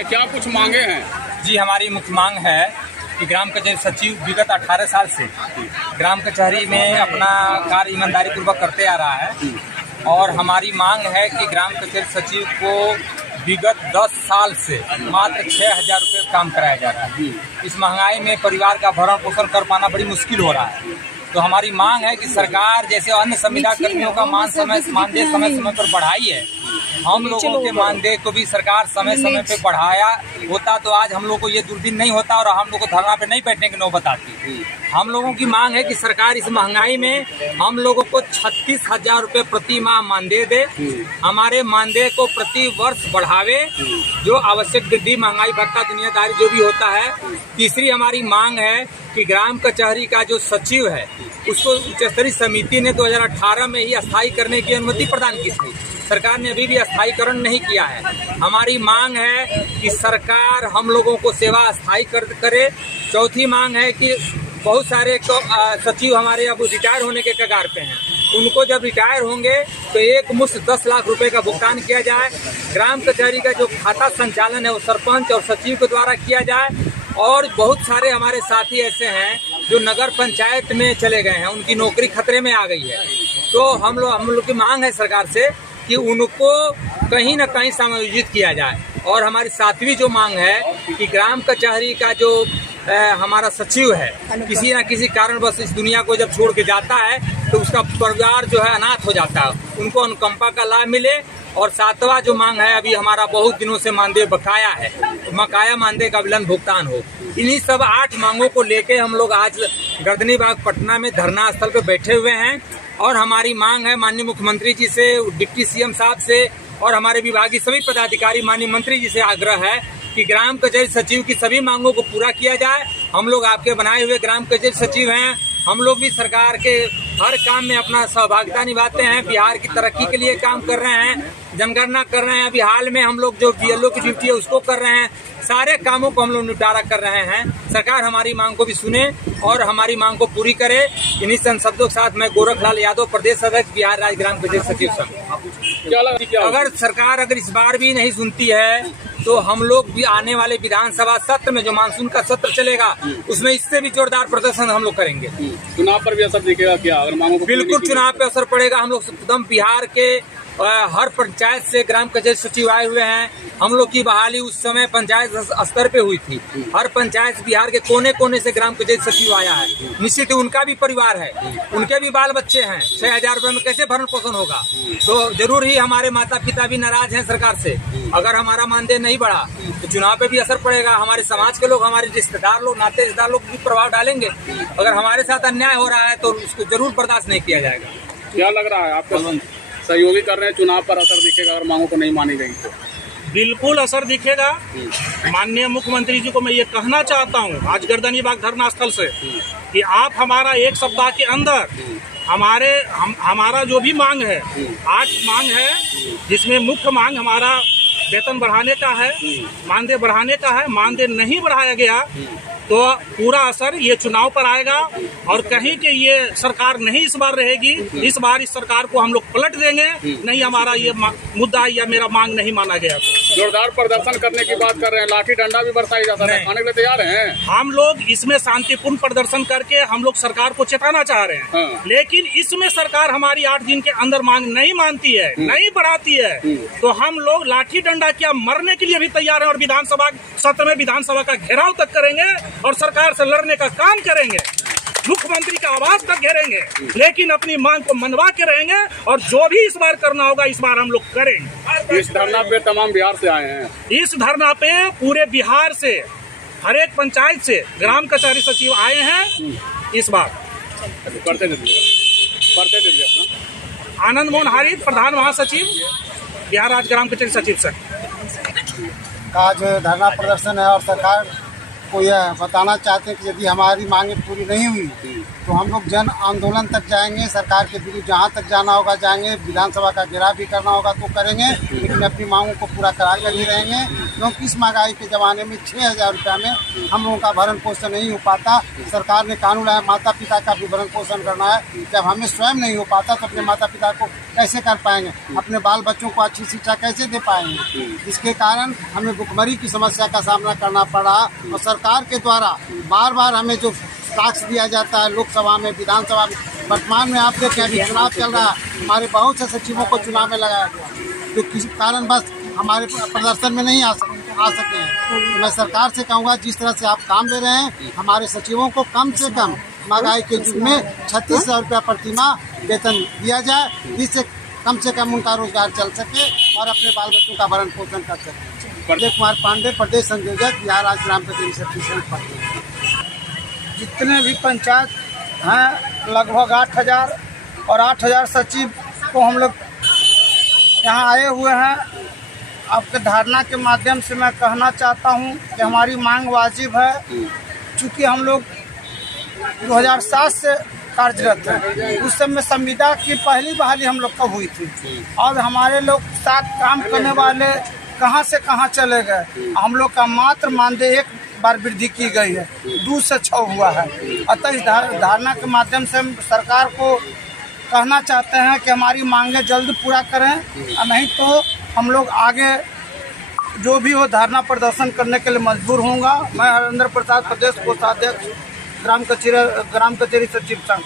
क्या कुछ मांगे हैं? जी, हमारी मुख्य मांग है कि ग्राम कचहरी सचिव विगत 18 साल से ग्राम कचहरी में अपना कार्य ईमानदारी पूर्वक करते आ रहा है और हमारी मांग है कि ग्राम कचहरी सचिव को विगत 10 साल से मात्र 6,000 रुपये काम कराया जा रहा है। इस महंगाई में परिवार का भरण पोषण कर पाना बड़ी मुश्किल हो रहा है। तो हमारी मांग है कि सरकार जैसे अन्य संविदा कर्मियों का मानदेय समय समय पर बढ़ाई है, हम लोगों के मानदेय को भी सरकार समय समय पे बढ़ाया होता तो आज हम लोग को ये दुर्दिन नहीं होता और हम लोग को धरना पे नहीं बैठने की नौबत आती। हम लोगों की मांग है कि सरकार इस महंगाई में हम लोगों को 36,000 रुपये प्रति माह मानदेय दे, हमारे मानदेय को प्रति वर्ष बढ़ावे, जो आवश्यक वृद्धि महंगाई भत्ता दुनियादारी जो भी होता है। तीसरी हमारी मांग है कि ग्राम कचहरी का जो सचिव है उसको उच्च स्तरीय समिति ने 2018 में ही अस्थायी करने की अनुमति प्रदान की थी। सरकार ने अभी भी अस्थायीकरण नहीं किया है। हमारी मांग है कि सरकार हम लोगों को सेवा अस्थायी करे। चौथी मांग है कि बहुत सारे सचिव हमारे अब रिटायर होने के कगार पे हैं, उनको जब रिटायर होंगे तो एक मुश्त 10 लाख रुपए का भुगतान किया जाए। ग्राम कचहरी का जो खाता संचालन है वो सरपंच और सचिव के द्वारा किया जाए। और बहुत सारे हमारे साथी ऐसे हैं जो नगर पंचायत में चले गए हैं, उनकी नौकरी खतरे में आ गई है। तो हम लोग की मांग है सरकार से कि उनको कहीं न कहीं समायोजित किया जाए। और हमारी सातवीं जो मांग है कि ग्राम कचहरी का जो हमारा सचिव है किसी न किसी कारणवश इस दुनिया को जब छोड़ के जाता है तो उसका परिवार जो है अनाथ हो जाता है, उनको अनुकंपा का लाभ मिले। और सातवां जो मांग है, अभी हमारा बहुत दिनों से मानदेय बकाया है, बकाया मानदेय का विलंब भुगतान हो। इन्हीं सब 8 मांगों को लेके हम लोग आज गर्दनी बाग पटना में धरना स्थल पर बैठे हुए हैं। और हमारी मांग है माननीय मुख्यमंत्री जी से, डिप्टी सीएम साहब से और हमारे विभागीय सभी पदाधिकारी माननीय मंत्री जी से आग्रह है कि ग्राम कचहरी सचिव की सभी मांगों को पूरा किया जाए। हम लोग आपके बनाए हुए ग्राम कचहरी सचिव हैं, हम लोग भी सरकार के हर काम में अपना सहभागिता निभाते हैं, बिहार की तरक्की के लिए काम कर रहे हैं, जनगणना कर रहे हैं। अभी हाल में हम लोग जो बीएलओ की ड्यूटी है उसको कर रहे हैं, सारे कामों को हम लोग निपटारा कर रहे हैं। सरकार हमारी मांग को भी सुने और हमारी मांग को पूरी करे। इन्हीं शब्दों के साथ मैं गोरखलाल यादव, प्रदेश अध्यक्ष बिहार राज्य ग्राम कचहरी सचिव संघ। अगर सरकार इस बार भी नहीं सुनती है तो हम लोग भी आने वाले विधानसभा सत्र में जो मानसून का सत्र चलेगा उसमें इससे भी जोरदार प्रदर्शन हम लोग करेंगे। चुनाव पर भी असर दिखेगा क्या? अगर मांगों को बिल्कुल चुनाव पे असर पड़ेगा। हम लोग एकदम बिहार के हर पंचायत से ग्राम कचहरी सचिव आए हुए हैं। हम लोग की बहाली उस समय पंचायत स्तर पे हुई थी। हर पंचायत बिहार के कोने कोने से ग्राम कचहरी सचिव आया है। निश्चित ही उनका भी परिवार है, उनके भी बाल बच्चे हैं। 6,000 रुपये में कैसे भरण पोषण होगा? तो जरूर ही हमारे माता पिता भी नाराज हैं सरकार से। अगर हमारा मानदेय नहीं बढ़ा तो चुनाव पे भी असर पड़ेगा। हमारे समाज के लोग, हमारे रिश्तेदार लोग, नाते रिश्तेदार लोग भी प्रभाव डालेंगे। अगर हमारे साथ अन्याय हो रहा है तो उसको जरूर बर्दाश्त नहीं किया जाएगा। क्या लग रहा है आपको? सहयोगी कर रहे हैं, चुनाव पर असर दिखेगा अगर मांगों को नहीं मानी गई तो? बिल्कुल असर दिखेगा। माननीय मुख्यमंत्री जी को मैं ये कहना चाहता हूँ आज गर्दनी बाग धरना स्थल से कि आप हमारा 1 सप्ताह के अंदर हमारा जो भी मांग है, 8 मांग है, जिसमें मुख्य मांग हमारा वेतन बढ़ाने का है, मानदेय बढ़ाने का है। मानदेय नहीं बढ़ाया गया तो पूरा असर ये चुनाव पर आएगा। और कहीं कि ये सरकार नहीं इस बार रहेगी, इस बार इस सरकार को हम लोग पलट देंगे। नहीं हमारा ये मुद्दा या मेरा मांग नहीं माना गया। जोरदार प्रदर्शन करने की बात कर रहे हैं, लाठी डंडा भी बरसाई जा सकता है, खाने के लिए तैयार हैं? हम लोग इसमें शांतिपूर्ण प्रदर्शन करके हम लोग सरकार को चेताना चाह रहे हैं। हाँ। लेकिन इसमें सरकार हमारी 8 दिन के अंदर मांग नहीं मानती है, नहीं बढ़ाती है, तो हम लोग लाठी डंडा क्या मरने के लिए भी तैयार है। और विधानसभा सत्र में विधानसभा का घेराव तक करेंगे और सरकार से लड़ने का काम करेंगे, मुख्यमंत्री का आवाज तक घेरेंगे, लेकिन अपनी मांग को मनवा के रहेंगे। और जो भी इस बार करना होगा इस बार हम लोग करेंगे। इस धरना पे तमाम बिहार से आए हैं। इस धरना पे पूरे बिहार से हर एक पंचायत से ग्राम कचहरी सचिव आए हैं इस बार। पढ़ते दीजिए अपना। आनंद मोहन हारित, प्रधान महासचिव, बिहार राज्य ग्राम कचहरी सचिव संघ। आज धरना प्रदर्शन है और सरकार आपको यह बताना चाहते हैं कि यदि हमारी मांगें पूरी नहीं हुई तो हम लोग जन आंदोलन तक जाएंगे, सरकार के विरुद्ध जहाँ तक जाना होगा जाएंगे, विधानसभा का घेराव भी करना होगा तो करेंगे, लेकिन अपनी मांगों को पूरा करा कर ही रहेंगे। क्योंकि इस महंगाई के ज़माने में 6,000 रुपये में हम लोगों का भरण पोषण नहीं हो पाता। सरकार ने कानून लाया माता पिता का भी भरण पोषण करना है। जब हमें स्वयं नहीं हो पाता तो अपने माता पिता को कैसे कर पाएंगे, अपने बाल बच्चों को अच्छी शिक्षा कैसे दे पाएंगे। जिसके कारण हमें भुखमरी की समस्या का सामना करना पड़ा और सरकार के द्वारा बार बार हमें जो टैक्स दिया जाता है लोकसभा में, विधानसभा में, वर्तमान में आप देखें अभी चुनाव चल रहा है, हमारे बहुत से सचिवों को चुनाव में लगाया गया जो किसी कारण बस हमारे प्रदर्शन में नहीं आ सके हैं। तो मैं सरकार से कहूँगा जिस तरह से आप काम दे रहे हैं हमारे सचिवों को कम से कम महंगाई के युग में 36,000 रुपया प्रतिमाह वेतन दिया जाए, जिससे कम से कम उनका रोजगार चल सके और अपने बाल बच्चों का भरण पोषण कर सके। अजय कुमार पांडे, प्रदेश संयोजक, बिहार राज्य ग्राम कचहरी सचिव। जितने भी पंचायत हैं लगभग 8,000 और 8,000 सचिव को हम लोग यहाँ आए हुए हैं। आपके धारणा के माध्यम से मैं कहना चाहता हूँ कि हमारी मांग वाजिब है। चूँकि हम लोग 2007 से कार्यरत हैं, उस समय संविदा की पहली बहाली हम लोग कब हुई थी और हमारे लोग साथ काम करने वाले कहाँ से कहाँ चले गए। हम लोग का मात्र मानदेय एक बार वृद्धि की गई है, 2 से 6 हुआ है। अतः इस धारणा के माध्यम से हम सरकार को कहना चाहते हैं कि हमारी मांगें जल्द पूरा करें, नहीं तो हम लोग आगे जो भी हो धरना प्रदर्शन करने के लिए मजबूर होऊंगा। मैं हरेंद्र प्रसाद, प्रदेश कोषाध्यक्ष, ग्राम कचहरी सचिव संघ।